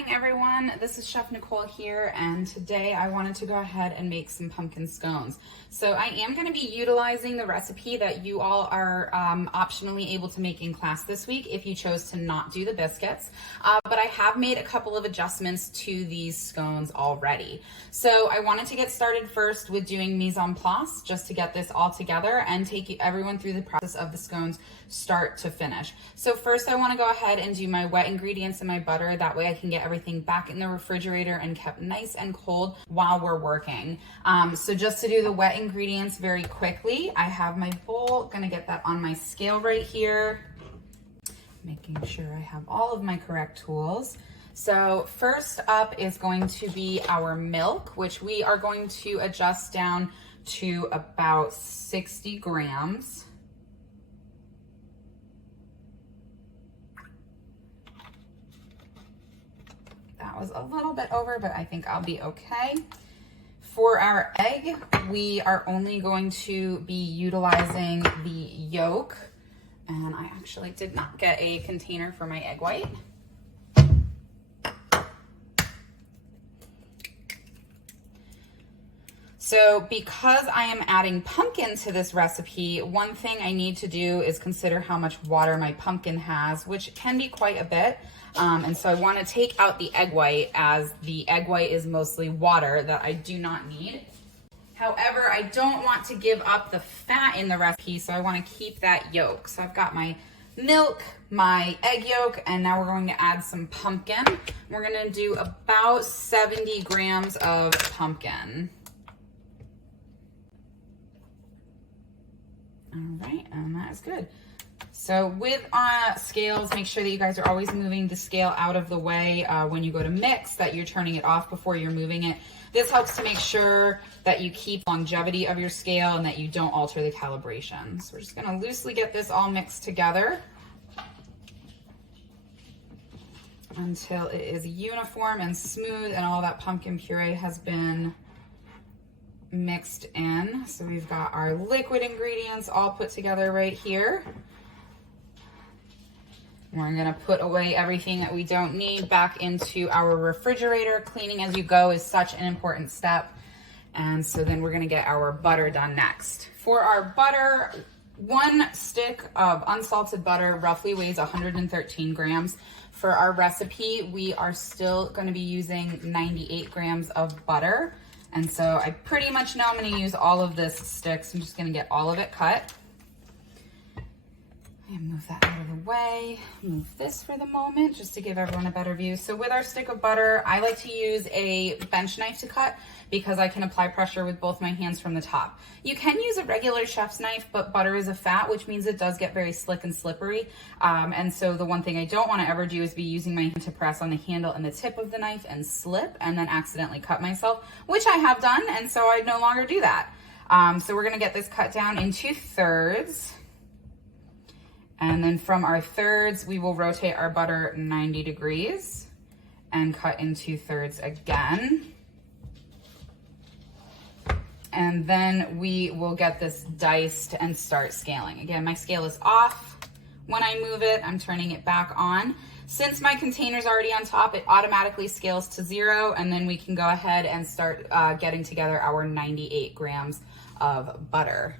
morning, everyone. This is Chef Nicole here, and today I wanted to go ahead and make some pumpkin scones. So I am going to be utilizing the recipe that you all are optionally able to make in class this week if you chose to not do the biscuits. But I have made a couple of adjustments to these scones already. So I wanted to get started first with doing mise en place, just to get this all together and take everyone through the process of the scones start to finish. So first I want to go ahead and do my wet ingredients and my butter. That way I can get everything back in the refrigerator and kept nice and cold while we're working. So just to do the wet ingredients very quickly, I have my bowl, gonna get that on my scale right here, making sure I have all of my correct tools. So first up is going to be our milk, which we are going to adjust down to about 60 grams. That was a little bit over, but I think I'll be okay. For our egg, we are only going to be utilizing the yolk. And I actually did not get a container for my egg white. So because I am adding pumpkin to this recipe, one thing I need to do is consider how much water my pumpkin has, which can be quite a bit. And so I want to take out the egg white, as the egg white is mostly water that I do not need. However, I don't want to give up the fat in the recipe, so I want to keep that yolk. So I've got my milk, my egg yolk, and now we're going to add some pumpkin. We're going to do about 70 grams of pumpkin. All right, and that is good. So with scales, make sure that you guys are always moving the scale out of the way when you go to mix, that you're turning it off before you're moving it. This helps to make sure that you keep longevity of your scale and that you don't alter the calibration. So we're just gonna loosely get this all mixed together until it is uniform and smooth and all that pumpkin puree has been mixed in. So we've got our liquid ingredients all put together right here. We're gonna put away everything that we don't need back into our refrigerator. Cleaning as you go is such an important step. And so then we're gonna get our butter done next. For our butter, 1 stick of unsalted butter roughly weighs 113 grams. For our recipe, we are still gonna be using 98 grams of butter. And so I pretty much know I'm gonna use all of this stick, so I'm just gonna get all of it cut. And move that out of the way. Move this for the moment, just to give everyone a better view. So with our stick of butter, I like to use a bench knife to cut because I can apply pressure with both my hands from the top. You can use a regular chef's knife, but butter is a fat, which means it does get very slick and slippery. And so the one thing I don't want to ever do is be using my hand to press on the handle and the tip of the knife and slip and then accidentally cut myself, which I have done, and so I no longer do that. So we're gonna get this cut down into thirds. And then from our thirds, we will rotate our butter 90 degrees and cut into thirds again. And then we will get this diced and start scaling. Again, my scale is off. When I move it, I'm turning it back on. Since my container's already on top, it automatically scales to 0, and then we can go ahead and start getting together our 98 grams of butter.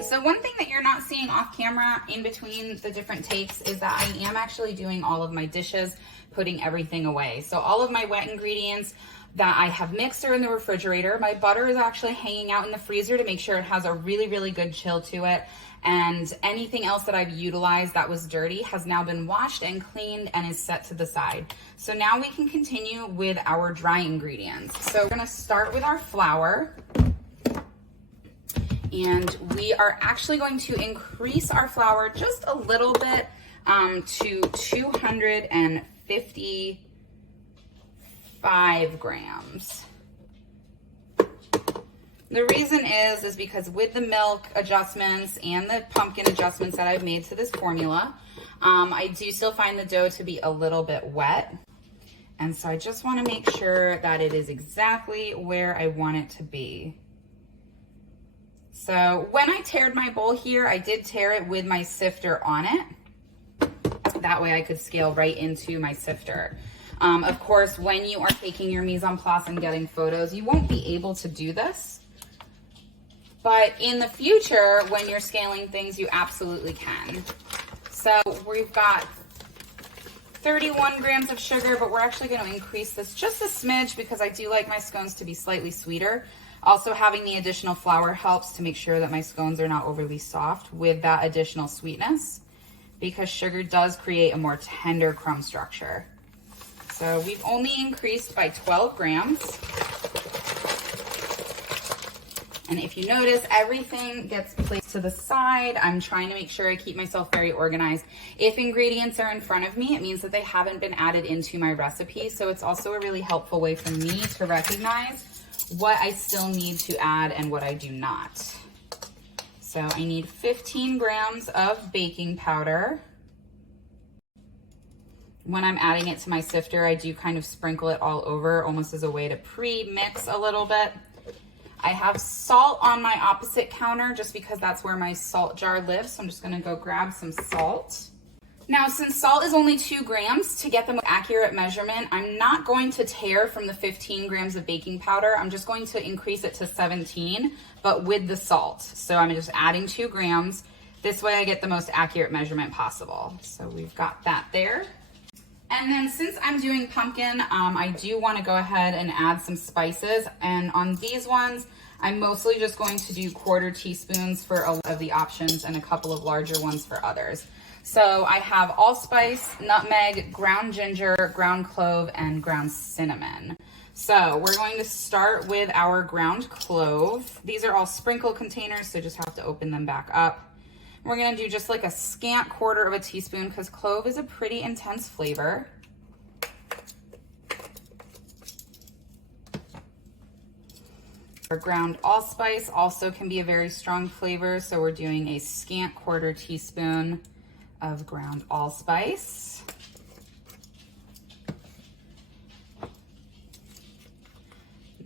So one thing that you're not seeing off camera in between the different takes is that I am actually doing all of my dishes, putting everything away. So all of my wet ingredients that I have mixed are in the refrigerator. My butter is actually hanging out in the freezer to make sure it has a really, really good chill to it. And anything else that I've utilized that was dirty has now been washed and cleaned and is set to the side. So now we can continue with our dry ingredients. So we're gonna start with our flour. And we are actually going to increase our flour just a little bit to 255 grams. The reason is because with the milk adjustments and the pumpkin adjustments that I've made to this formula, I do still find the dough to be a little bit wet. And so I just want to make sure that it is exactly where I want it to be. So when I tared my bowl here, I did tear it with my sifter on it. That way I could scale right into my sifter. Of course, when you are taking your mise en place and getting photos, you won't be able to do this. But in the future, when you're scaling things, you absolutely can. So we've got 31 grams of sugar, but we're actually going to increase this just a smidge because I do like my scones to be slightly sweeter. Also, having the additional flour helps to make sure that my scones are not overly soft with that additional sweetness, because sugar does create a more tender crumb structure. So we've only increased by 12 grams. And if you notice, everything gets placed to the side. I'm trying to make sure I keep myself very organized. If ingredients are in front of me, it means that they haven't been added into my recipe. So it's also a really helpful way for me to recognize what I still need to add and what I do not. So I need 15 grams of baking powder. When I'm adding it to my sifter, I do kind of sprinkle it all over, almost as a way to pre-mix a little bit. I have salt on my opposite counter just because that's where my salt jar lives. So I'm just gonna go grab some salt. Now, since salt is only 2 grams, to get the most accurate measurement, I'm not going to tare from the 15 grams of baking powder. I'm just going to increase it to 17, but with the salt. So I'm just adding 2 grams. This way I get the most accurate measurement possible. So we've got that there. And then since I'm doing pumpkin, I do want to go ahead and add some spices. And on these ones, I'm mostly just going to do 1/4 teaspoons for a lot of the options and a couple of larger ones for others. So I have allspice, nutmeg, ground ginger, ground clove, and ground cinnamon. So we're going to start with our ground clove. These are all sprinkle containers, so just have to open them back up. We're gonna do just like a scant 1/4 teaspoon because clove is a pretty intense flavor. Our ground allspice also can be a very strong flavor, so we're doing a scant 1/4 teaspoon of ground allspice.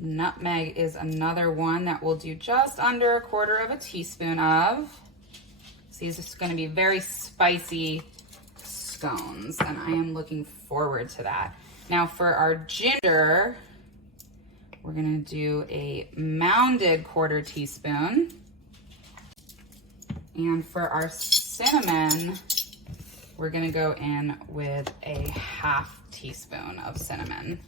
Nutmeg is another one that we'll do just under 1/4 teaspoon of. So these are going to be very spicy scones, and I am looking forward to that. Now for our ginger, we're going to do a mounded 1/4 teaspoon. And for our cinnamon, we're going to go in with a 1/2 teaspoon of cinnamon.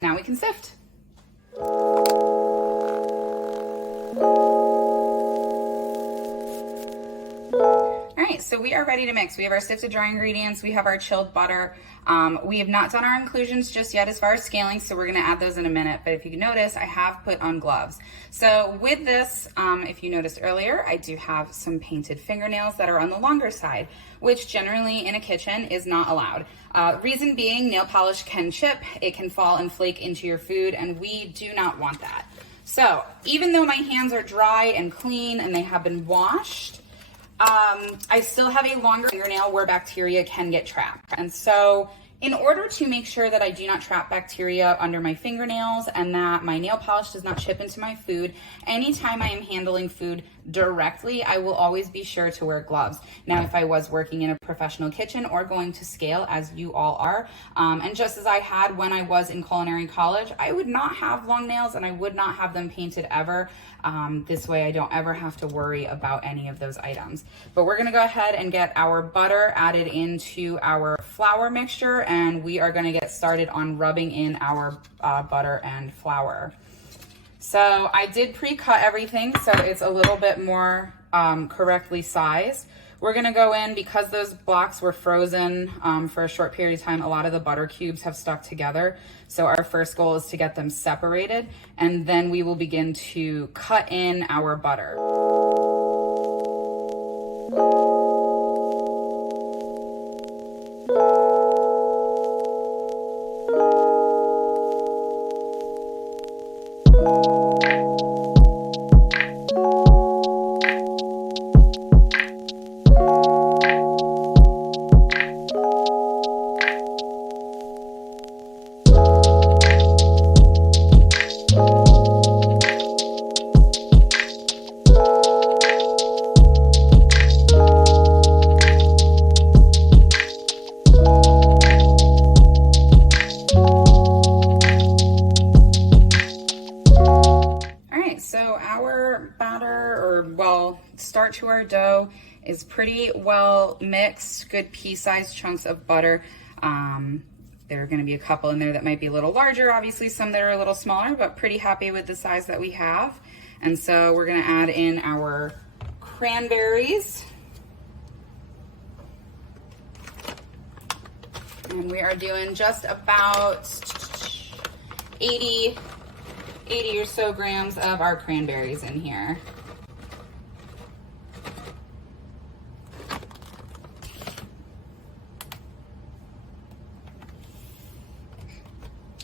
Now we can sift. All right, so we are ready to mix. We have our sifted dry ingredients, we have our chilled butter. We have not done our inclusions just yet as far as scaling, so we're gonna add those in a minute, but if you can notice, I have put on gloves. So with this, if you noticed earlier, I do have some painted fingernails that are on the longer side, which generally in a kitchen is not allowed. Reason being, nail polish can chip, it can fall and flake into your food, and we do not want that. So even though my hands are dry and clean and they have been washed, I still have a longer fingernail where bacteria can get trapped. And so in order to make sure that I do not trap bacteria under my fingernails and that my nail polish does not chip into my food, anytime I am handling food directly, I will always be sure to wear gloves. Now, if I was working in a professional kitchen or going to scale, as you all are, and just as I had when I was in culinary college, I would not have long nails and I would not have them painted ever. This way I don't ever have to worry about any of those items. But we're gonna go ahead and get our butter added into our flour mixture, and we are gonna get started on rubbing in our butter and flour. So I did pre-cut everything, so it's a little bit more correctly sized. We're gonna go in, because those blocks were frozen for a short period of time, a lot of the butter cubes have stuck together. So our first goal is to get them separated, and then we will begin to cut in our butter. start to our dough is pretty well mixed, good pea-sized chunks of butter. There are going to be a couple in there that might be a little larger, obviously some that are a little smaller, but pretty happy with the size that we have. And so we're going to add in our cranberries. And we are doing just about 80 or so grams of our cranberries in here.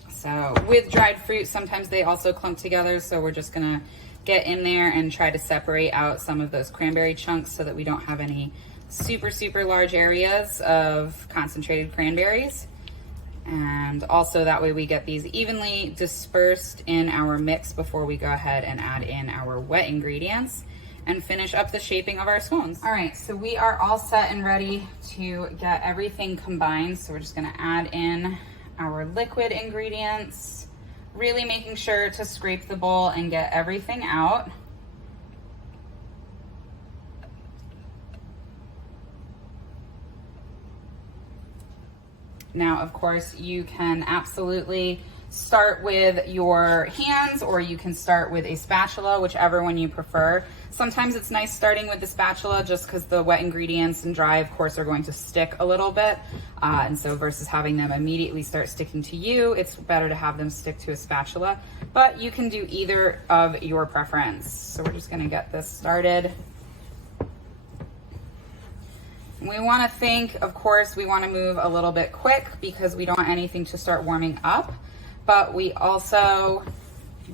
So with dried fruit, sometimes they also clump together, so we're just gonna get in there and try to separate out some of those cranberry chunks so that we don't have any super large areas of concentrated cranberries. And also that way we get these evenly dispersed in our mix before we go ahead and add in our wet ingredients and finish up the shaping of our scones. All right, so we are all set and ready to get everything combined. So we're just gonna add in our liquid ingredients, really making sure to scrape the bowl and get everything out. Now, of course, you can absolutely start with your hands or you can start with a spatula, whichever one you prefer. Sometimes it's nice starting with the spatula just because the wet ingredients and dry, of course, are going to stick a little bit. And so versus having them immediately start sticking to you, it's better to have them stick to a spatula. But you can do either of your preference. So we're just gonna get this started. We want to think, of course, we want to move a little bit quick because we don't want anything to start warming up, but we also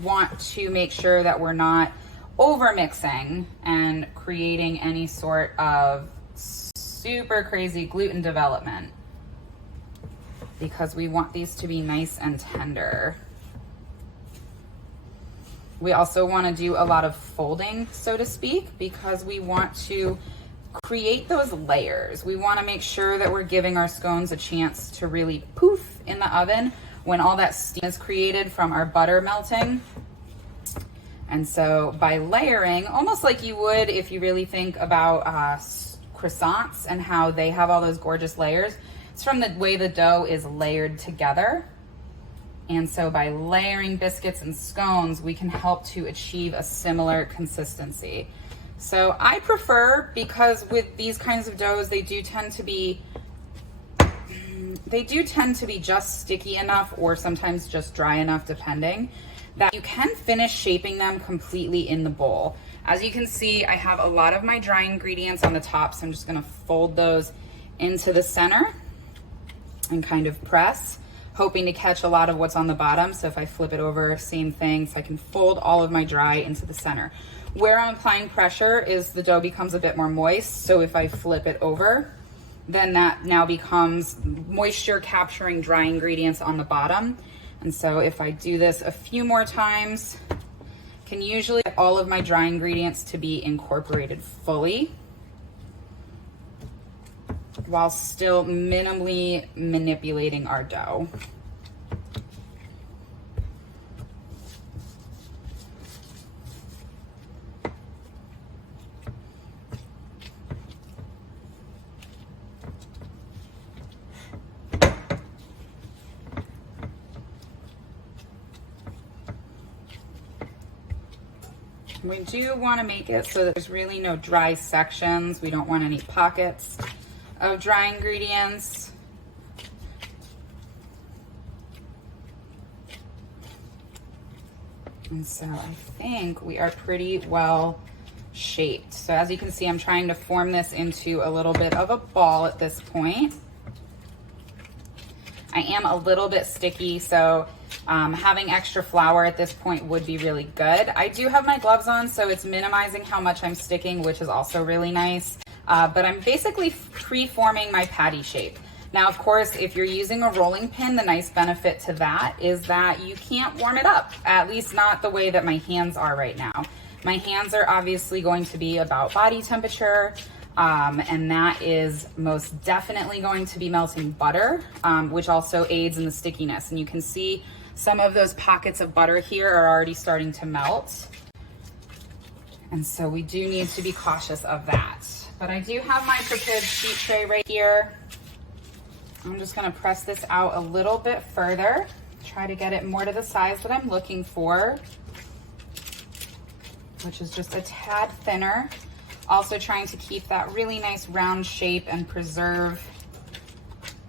want to make sure that we're not over mixing and creating any sort of super crazy gluten development, because we want these to be nice and tender. We also want to do a lot of folding, so to speak, because we want to create those layers. We want to make sure that we're giving our scones a chance to really poof in the oven when all that steam is created from our butter melting. And so by layering, almost like you would if you really think about croissants and how they have all those gorgeous layers, it's from the way the dough is layered together. And so by layering biscuits and scones, we can help to achieve a similar consistency. So I prefer, because with these kinds of doughs, they do tend to be just sticky enough or sometimes just dry enough, depending, that you can finish shaping them completely in the bowl. As you can see, I have a lot of my dry ingredients on the top, so I'm just gonna fold those into the center and kind of press, hoping to catch a lot of what's on the bottom. So if I flip it over, same thing, so I can fold all of my dry into the center. Where I'm applying pressure is the dough becomes a bit more moist, so if I flip it over, then that now becomes moisture capturing dry ingredients on the bottom. And so if I do this a few more times, can usually get all of my dry ingredients to be incorporated fully while still minimally manipulating our dough. We do want to make it so that there's really no dry sections. We don't want any pockets of dry ingredients. And so I think we are pretty well shaped. So as you can see, I'm trying to form this into a little bit of a ball at this point. I am a little bit sticky, so having extra flour at this point would be really good. I do have my gloves on, so it's minimizing how much I'm sticking, which is also really nice. But I'm basically pre-forming my patty shape. Now, of course, if you're using a rolling pin, the nice benefit to that is that you can't warm it up, at least not the way that my hands are right now. My hands are obviously going to be about body temperature, and that is most definitely going to be melting butter, which also aids in the stickiness. And you can see some of those pockets of butter here are already starting to melt. And so we do need to be cautious of that. But I do have my prepared sheet tray right here. I'm just gonna press this out a little bit further, try to get it more to the size that I'm looking for, which is just a tad thinner. Also trying to keep that really nice round shape and preserve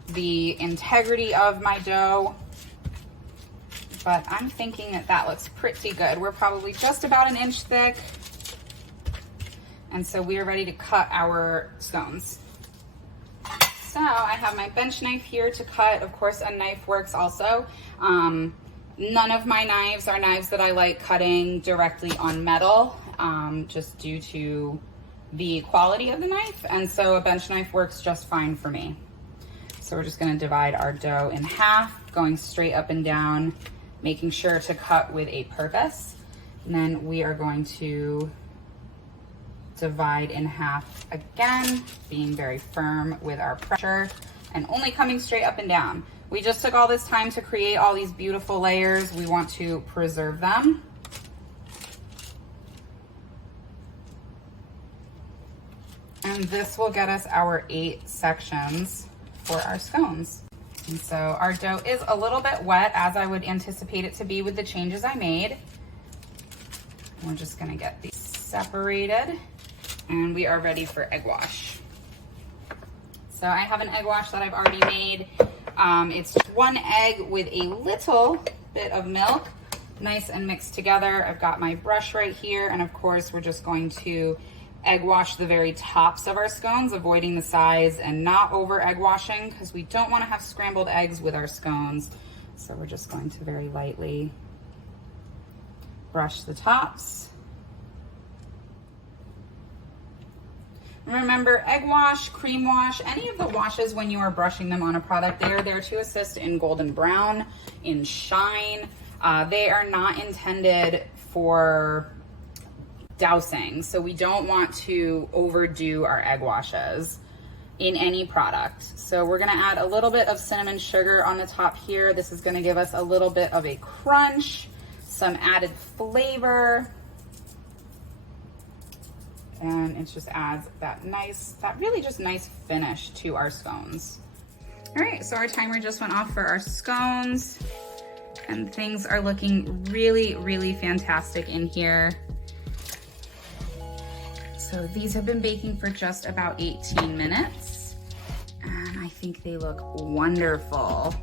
the integrity of my dough. But I'm thinking that that looks pretty good. We're probably just about an inch thick. And so we are ready to cut our scones. So I have my bench knife here to cut. Of course, a knife works also. None of my knives are knives that I like cutting directly on metal, just due to the quality of the knife. And so a bench knife works just fine for me. So we're just gonna divide our dough in half, going straight up and down, making sure to cut with a purpose. And then we are going to divide in half again, being very firm with our pressure and only coming straight up and down. We just took all this time to create all these beautiful layers. We want to preserve them. And this will get us our 8 sections for our scones. And so our dough is a little bit wet, as I would anticipate it to be with the changes I made. We're just gonna get these separated, and we are ready for egg wash. So I have an egg wash that I've already made. It's 1 egg with a little bit of milk, nice and mixed together. I've got my brush right here, and of course we're just going to egg wash the very tops of our scones, avoiding the sides and not over egg washing, because we don't want to have scrambled eggs with our scones. So we're just going to very lightly brush the tops. Remember, egg wash, cream wash, any of the washes when you are brushing them on a product, they are there to assist in golden brown, in shine. They are not intended for dousing, so we don't want to overdo our egg washes in any product. So we're gonna add a little bit of cinnamon sugar on the top here. This is gonna give us a little bit of a crunch, some added flavor, and it just adds that really just nice finish to our scones. All right, so our timer just went off for our scones, and things are looking really, really fantastic in here. So these have been baking for just about 18 minutes, and I think they look wonderful.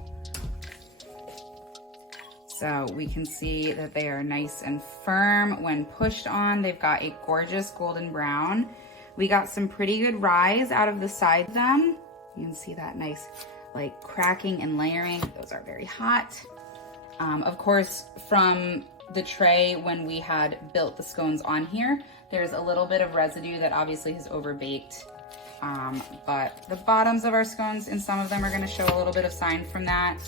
So we can see that they are nice and firm when pushed on. They've got a gorgeous golden brown. We got some pretty good rise out of the side of them. You can see that nice like cracking and layering. Those are very hot. Of course, from the tray when we had built the scones on here, there's a little bit of residue that obviously has overbaked. But the bottoms of our scones, and some of them are gonna show a little bit of sign from that,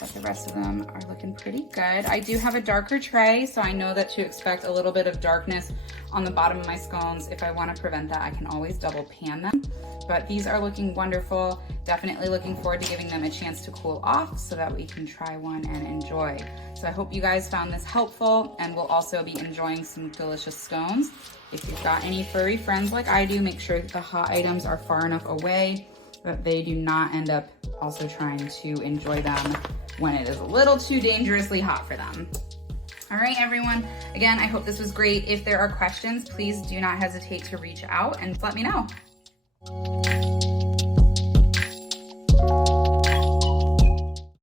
but the rest of them are looking pretty good. I do have a darker tray, so I know that to expect a little bit of darkness on the bottom of my scones. If I wanna prevent that, I can always double pan them. But these are looking wonderful. Definitely looking forward to giving them a chance to cool off so that we can try one and enjoy. So I hope you guys found this helpful, and will also be enjoying some delicious scones. If you've got any furry friends like I do, make sure that the hot items are far enough away that they do not end up also trying to enjoy them when it is a little too dangerously hot for them. All right, everyone. Again, I hope this was great. If there are questions, please do not hesitate to reach out and let me know.